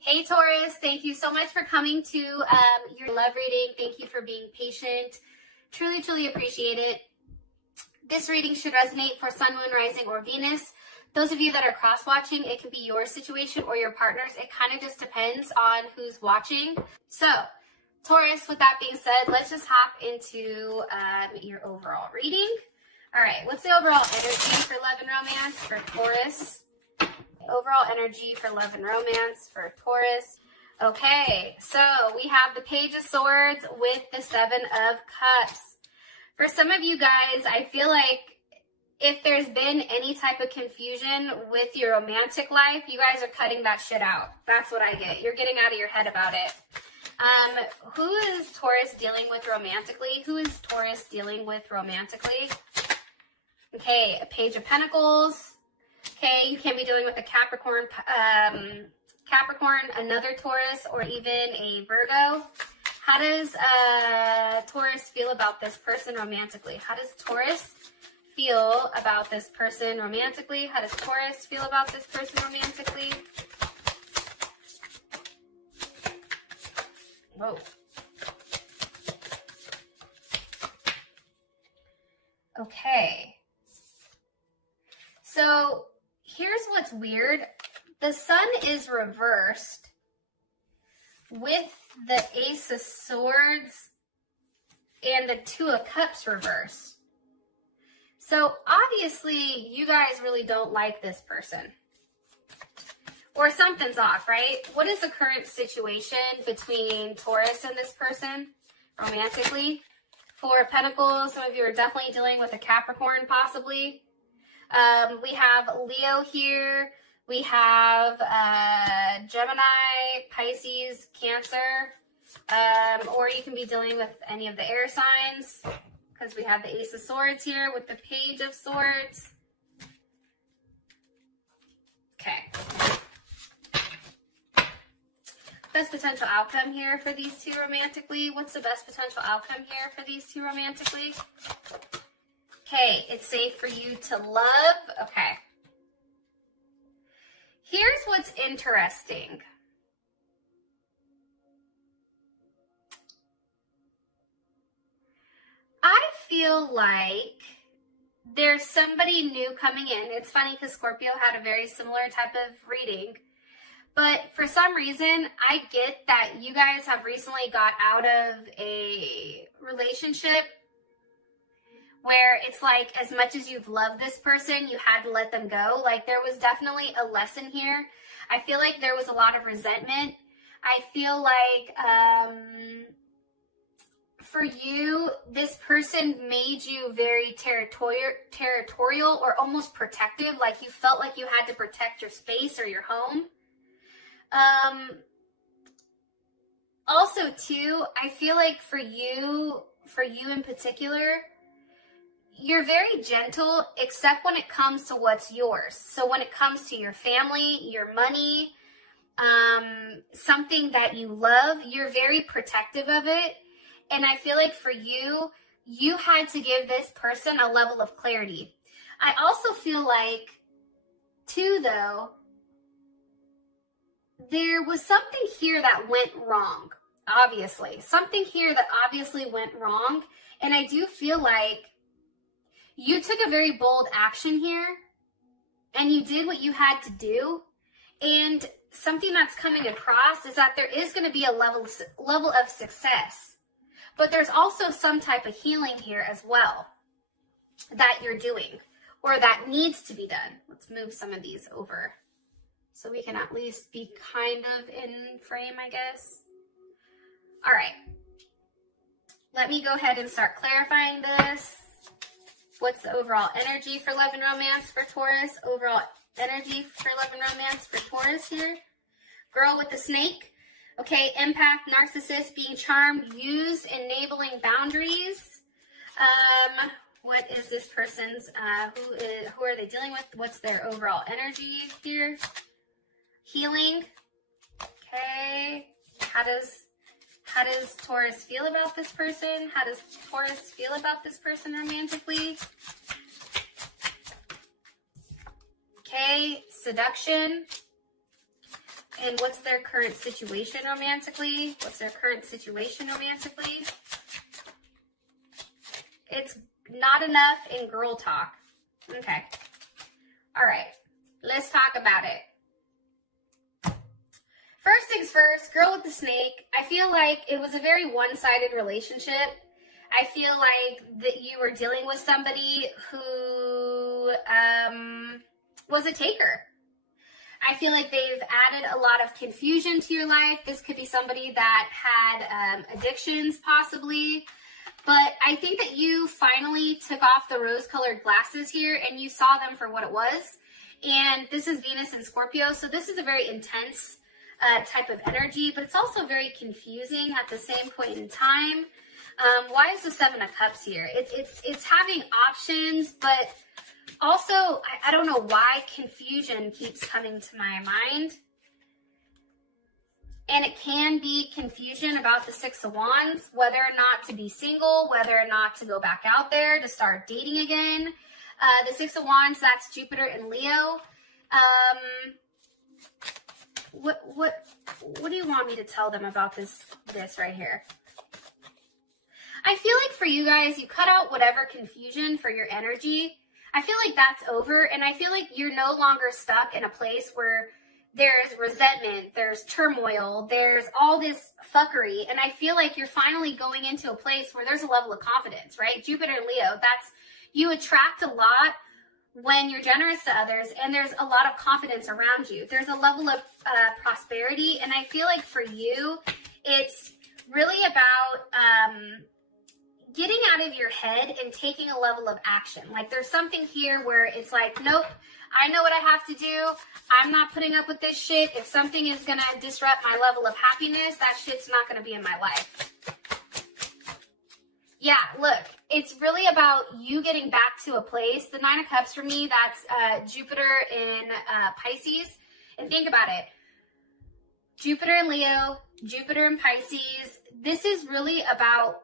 Hey Taurus, thank you so much for coming to your love reading. Thank you for being patient. Truly, truly appreciate it. This reading should resonate for Sun, Moon, Rising, or Venus. Those of you that are cross-watching, it can be your situation or your partner's. It kind of just depends on who's watching. So, Taurus, with that being said, let's just hop into your overall reading. All right, what's the overall energy for love and romance for Taurus? Overall energy for love and romance for Taurus. Okay, so we have the Page of Swords with the Seven of Cups. For some of you guys, I feel like if there's been any type of confusion with your romantic life, you guys are cutting that shit out. That's what I get. You're getting out of your head about it. Who is Taurus dealing with romantically? Who is Taurus dealing with romantically? Okay, a Page of Pentacles. Okay, you can be dealing with a Capricorn, another Taurus, or even a Virgo. How does Taurus feel about this person romantically? How does Taurus feel about this person romantically? How does Taurus feel about this person romantically? Whoa. Okay. So here's what's weird. The Sun is reversed with the Ace of Swords and the Two of Cups reversed. So obviously you guys really don't like this person. Or something's off, right? What is the current situation between Taurus and this person romantically? Four of Pentacles, some of you are definitely dealing with a Capricorn possibly. We have Leo here. We have Gemini, Pisces, Cancer. Or you can be dealing with any of the air signs because we have the Ace of Swords here with the Page of Swords. Okay. Best potential outcome here for these two romantically. What's the best potential outcome here for these two romantically? Okay, it's safe for you to love. Okay. Here's what's interesting. I feel like there's somebody new coming in. It's funny because Scorpio had a very similar type of reading. But for some reason, I get that you guys have recently got out of a relationship where it's like, as much as you've loved this person, you had to let them go. Like, there was definitely a lesson here. I feel like there was a lot of resentment. I feel like for you, this person made you very territorial or almost protective. Like, you felt like you had to protect your space or your home. Also, too, I feel like for you in particular, you're very gentle, except when it comes to what's yours. So when it comes to your family, your money, something that you love, you're very protective of it. And I feel like for you, you had to give this person a level of clarity. I also feel like, too, though, there was something here that went wrong, obviously. Something here that obviously went wrong. And I do feel like you took a very bold action here, and you did what you had to do. And something that's coming across is that there is going to be a level of success. But there's also some type of healing here as well that you're doing, or that needs to be done. Let's move some of these over so we can at least be kind of in frame, I guess. All right. Let me go ahead and start clarifying this. What's the overall energy for love and romance for Taurus? Overall energy for love and romance for Taurus here. Girl with the snake. Okay, empath, narcissist, being charmed, used, enabling boundaries. What is this person's, who are they dealing with? What's their overall energy here? Healing. Okay. How does Taurus feel about this person? How does Taurus feel about this person romantically? Okay, seduction. And what's their current situation romantically? What's their current situation romantically? It's not enough in girl talk. Okay. All right. Let's talk about it. First things first, girl with the snake. I feel like it was a very one-sided relationship. I feel like that you were dealing with somebody who was a taker. I feel like they've added a lot of confusion to your life. This could be somebody that had addictions possibly. But I think that you finally took off the rose-colored glasses here and you saw them for what it was. And this is Venus in Scorpio, so this is a very intense type of energy, but it's also very confusing at the same point in time. Why is the Seven of Cups here? It's having options, but also, I don't know why confusion keeps coming to my mind. And it can be confusion about the Six of Wands, whether or not to be single, whether or not to go back out there to start dating again. The Six of Wands, that's Jupiter and Leo. What do you want me to tell them about this right here? I feel like for you guys, you cut out whatever confusion for your energy. I feel like that's over, and I feel like you're no longer stuck in a place where there's resentment, there's turmoil, there's all this fuckery, and I feel like you're finally going into a place where there's a level of confidence, right? Jupiter and Leo, you attract a lot when you're generous to others, and there's a lot of confidence around you. There's a level of prosperity, and I feel like for you, it's really about getting out of your head and taking a level of action. Like there's something here where it's like, nope, I know what I have to do. I'm not putting up with this shit. If something is going to disrupt my level of happiness, that shit's not going to be in my life. Yeah, look, it's really about you getting back to a place. The Nine of Cups for me, that's Jupiter in Pisces. And think about it. Jupiter in Leo, Jupiter in Pisces. This is really about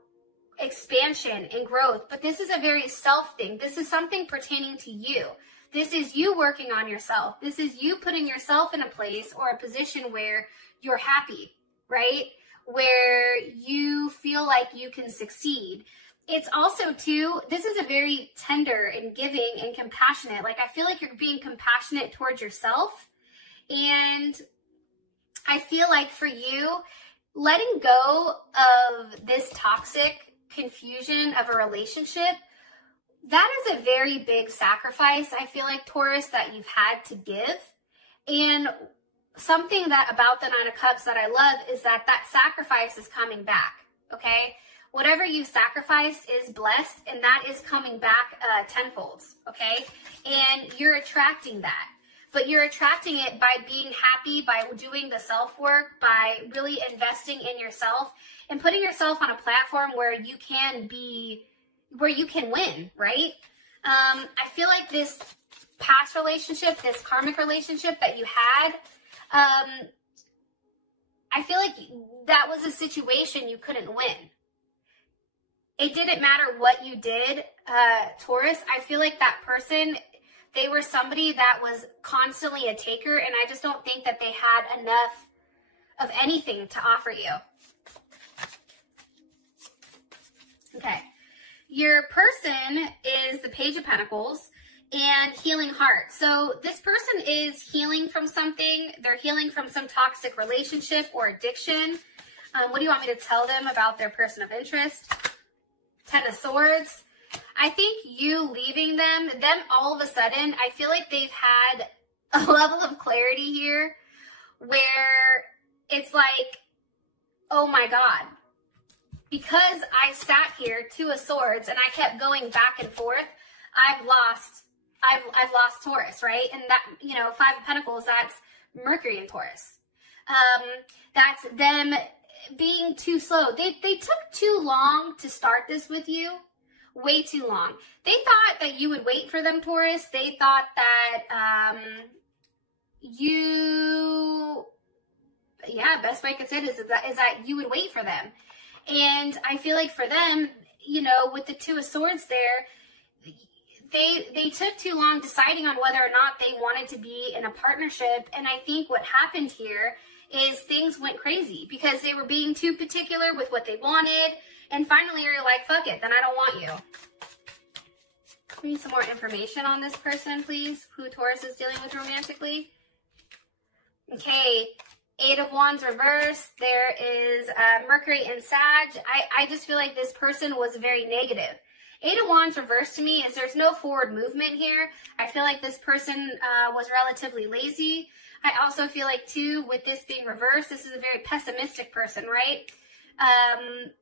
expansion and growth, but this is a very self thing. This is something pertaining to you. This is you working on yourself. This is you putting yourself in a place or a position where you're happy, right? Where you feel like you can succeed. It's also too, this is a very tender and giving and compassionate. Like I feel like you're being compassionate towards yourself. And I feel like for you, letting go of this toxic confusion of a relationship, that is a very big sacrifice, I feel like, Taurus, that you've had to give. And something that about the Nine of Cups that I love is that that sacrifice is coming back, okay? Whatever you sacrificed is blessed, and that is coming back tenfold, okay? And you're attracting that. But you're attracting it by being happy, by doing the self-work, by really investing in yourself and putting yourself on a platform where you can be, where you can win, right? I feel like this past relationship, this karmic relationship that you had, I feel like that was a situation you couldn't win. It didn't matter what you did, Taurus. I feel like that person, they were somebody that was constantly a taker, and I just don't think that they had enough of anything to offer you. Okay. Your person is the Page of Pentacles and Healing Heart. So this person is healing from something. They're healing from some toxic relationship or addiction. What do you want me to tell them about their person of interest? Ten of Swords. I think you leaving them all of a sudden, I feel like they've had a level of clarity here where it's like, oh my God, because I sat here, Two of Swords, and I kept going back and forth, I've lost Taurus, right? And that, you know, Five of Pentacles, that's Mercury in Taurus. That's them being too slow. They took too long to start this with you. Way too long. They thought that you would wait for them, Taurus. They thought that best way I could say it is that you would wait for them. And I feel like for them, you know, with the Two of Swords there, they took too long deciding on whether or not they wanted to be in a partnership. And I think what happened here is things went crazy because they were being too particular with what they wanted. And finally, you're like, fuck it, then I don't want you. We need some more information on this person, please. Who Taurus is dealing with romantically. Okay, 8 of Wands reversed. There is Mercury in Sag. I just feel like this person was very negative. 8 of Wands reversed to me is there's no forward movement here. I feel like this person was relatively lazy. I also feel like, too, with this being reversed, this is a very pessimistic person, right?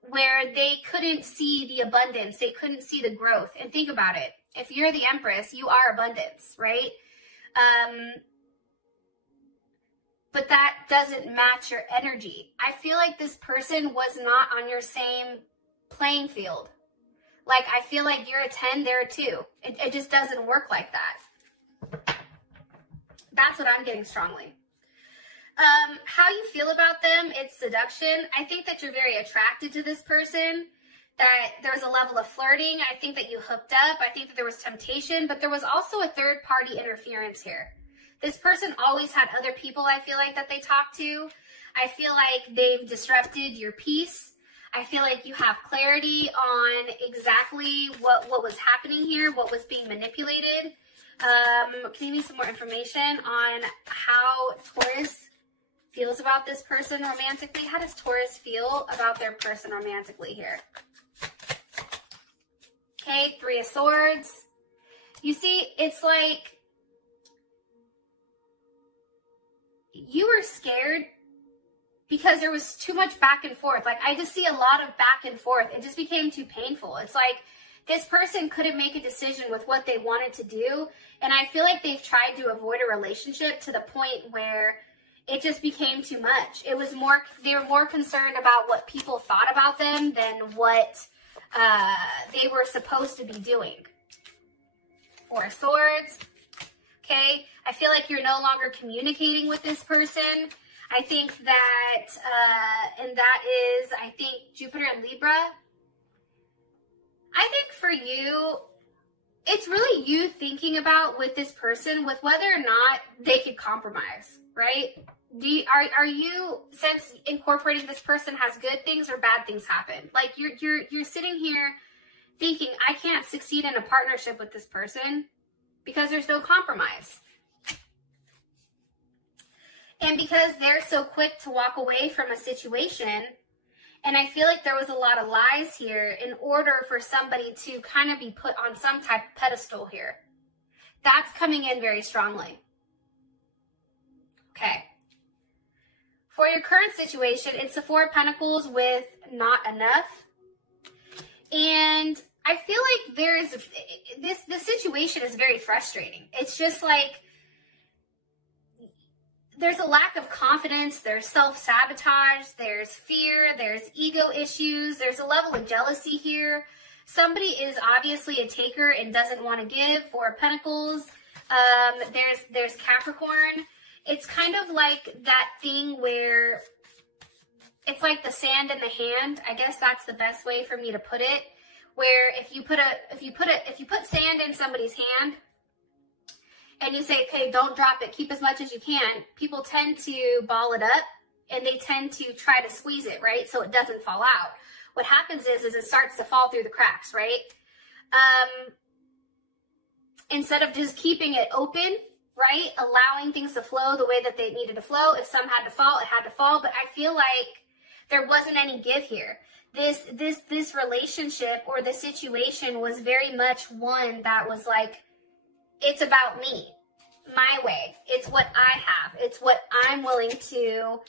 Where they couldn't see the abundance. They couldn't see the growth. And think about it. If you're the Empress, you are abundance, right? But that doesn't match your energy. I feel like this person was not on your same playing field. Like, I feel like you're a 10, they're a 2. It just doesn't work like that. That's what I'm getting strongly. How you feel about them, it's seduction. I think that you're very attracted to this person, that there's a level of flirting. I think that you hooked up. I think that there was temptation, but there was also a third-party interference here. This person always had other people, I feel like, that they talked to. I feel like they've disrupted your peace. I feel like you have clarity on exactly what was happening here, what was being manipulated. Can you give me some more information on how Taurus feels about this person romantically? How does Taurus feel about their person romantically here? Okay, 3 of Swords. You see, it's like you were scared because there was too much back and forth. Like, I just see a lot of back and forth. It just became too painful. It's like this person couldn't make a decision with what they wanted to do. And I feel like they've tried to avoid a relationship to the point where it just became too much. It was more, they were more concerned about what people thought about them than what they were supposed to be doing. 4 of Swords. Okay, I feel like you're no longer communicating with this person. I think that, and that is, I think, Jupiter and Libra. I think for you, it's really you thinking about with this person, with whether or not they could compromise, right? Are you, since incorporating this person has good things or bad things happen? Like you're sitting here thinking, I can't succeed in a partnership with this person because there's no compromise. And because they're so quick to walk away from a situation, and I feel like there was a lot of lies here in order for somebody to kind of be put on some type of pedestal here. That's coming in very strongly. Okay. For your current situation, it's the 4 of Pentacles with not enough. And I feel like there's this situation is very frustrating. It's just like there's a lack of confidence, there's self-sabotage, there's fear, there's ego issues, there's a level of jealousy here. Somebody is obviously a taker and doesn't want to give. 4 of Pentacles. There's Capricorn. It's kind of like that thing where it's like the sand in the hand. I guess that's the best way for me to put it. Where if you put sand in somebody's hand and you say, okay, don't drop it, keep as much as you can, people tend to ball it up and they tend to try to squeeze it, right? So it doesn't fall out. What happens is it starts to fall through the cracks, right? Instead of just keeping it open, right? Allowing things to flow the way that they needed to flow. If some had to fall, it had to fall. But I feel like there wasn't any give here. This relationship or the situation was very much one that was like, it's about me, my way. It's what I have. It's what I'm willing to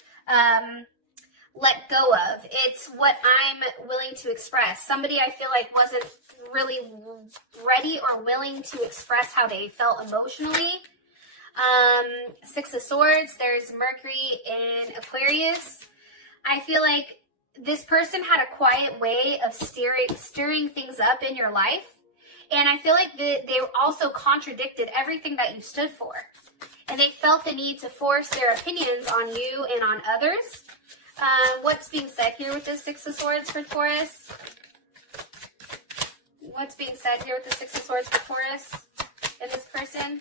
let go of. It's what I'm willing to express. Somebody I feel like wasn't really ready or willing to express how they felt emotionally. 6 of Swords, there's Mercury in Aquarius. I feel like this person had a quiet way of stirring things up in your life. And I feel like they also contradicted everything that you stood for. And they felt the need to force their opinions on you and on others. What's being said here with the 6 of Swords for Taurus? What's being said here with the 6 of Swords for Taurus and this person?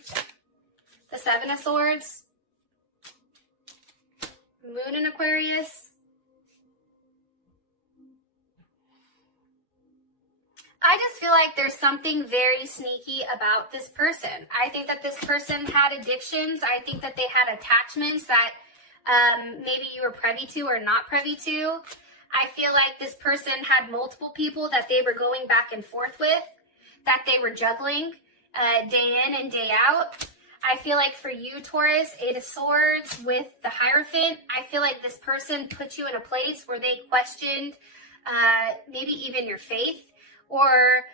The 7 of Swords. Moon in Aquarius. I just feel like there's something very sneaky about this person. I think that this person had addictions. I think that they had attachments that maybe you were privy to or not privy to. I feel like this person had multiple people that they were going back and forth with, that they were juggling day in and day out. I feel like for you, Taurus, Eight of Swords with the Hierophant, I feel like this person put you in a place where they questioned maybe even your faith, or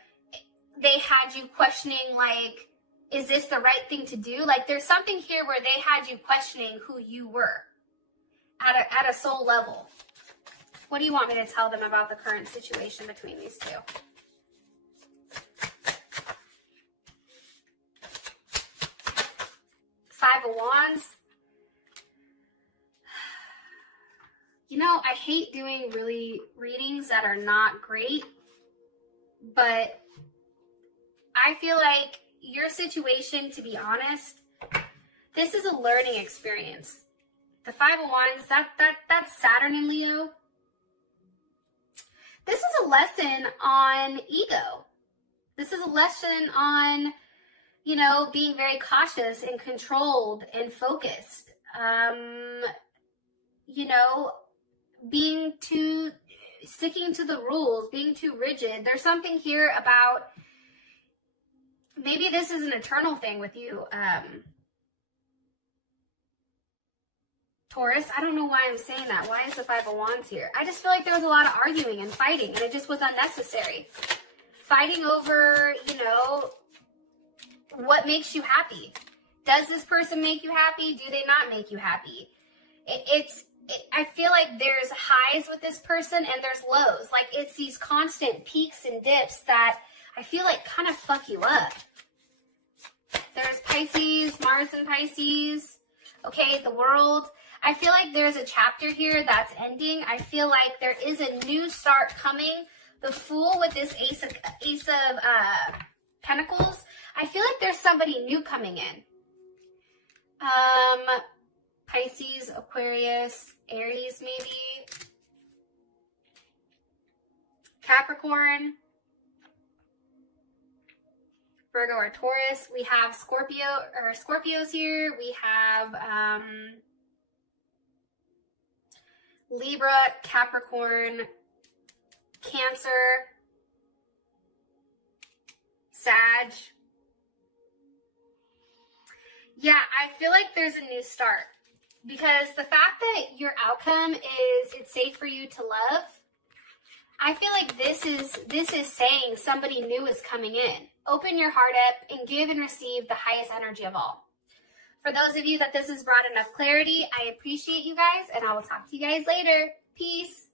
they had you questioning, like, is this the right thing to do? Like, there's something here where they had you questioning who you were at a soul level. What do you want me to tell them about the current situation between these two? Five of Wands. You know, I hate doing readings that are not great, but I feel like your situation, to be honest, this is a learning experience. The Five of Wands, that's Saturn in Leo. This is a lesson on ego. This is a lesson on, you know, being very cautious and controlled and focused. You know, sticking to the rules, being too rigid. There's something here about, maybe this is an eternal thing with you, Taurus. I don't know why I'm saying that. Why is the Five of Wands here? I just feel like there was a lot of arguing and fighting, and it just was unnecessary. Fighting over, you know, what makes you happy. Does this person make you happy? Do they not make you happy? I feel like there's highs with this person and there's lows. Like, it's these constant peaks and dips that I feel like kind of fuck you up. There's Pisces, Mars and Pisces. Okay, the World. I feel like there's a chapter here that's ending. I feel like there is a new start coming. The Fool with this Ace of Pentacles. I feel like there's somebody new coming in. Pisces, Aquarius, Aries maybe. Capricorn. Virgo or Taurus. We have Scorpios here. We have Libra, Capricorn, Cancer, Sag. Yeah, I feel like there's a new start, because the fact that your outcome is it's safe for you to love, I feel like this is saying somebody new is coming in. Open your heart up and give and receive the highest energy of all. For those of you that this has brought enough clarity, I appreciate you guys, and I will talk to you guys later. Peace.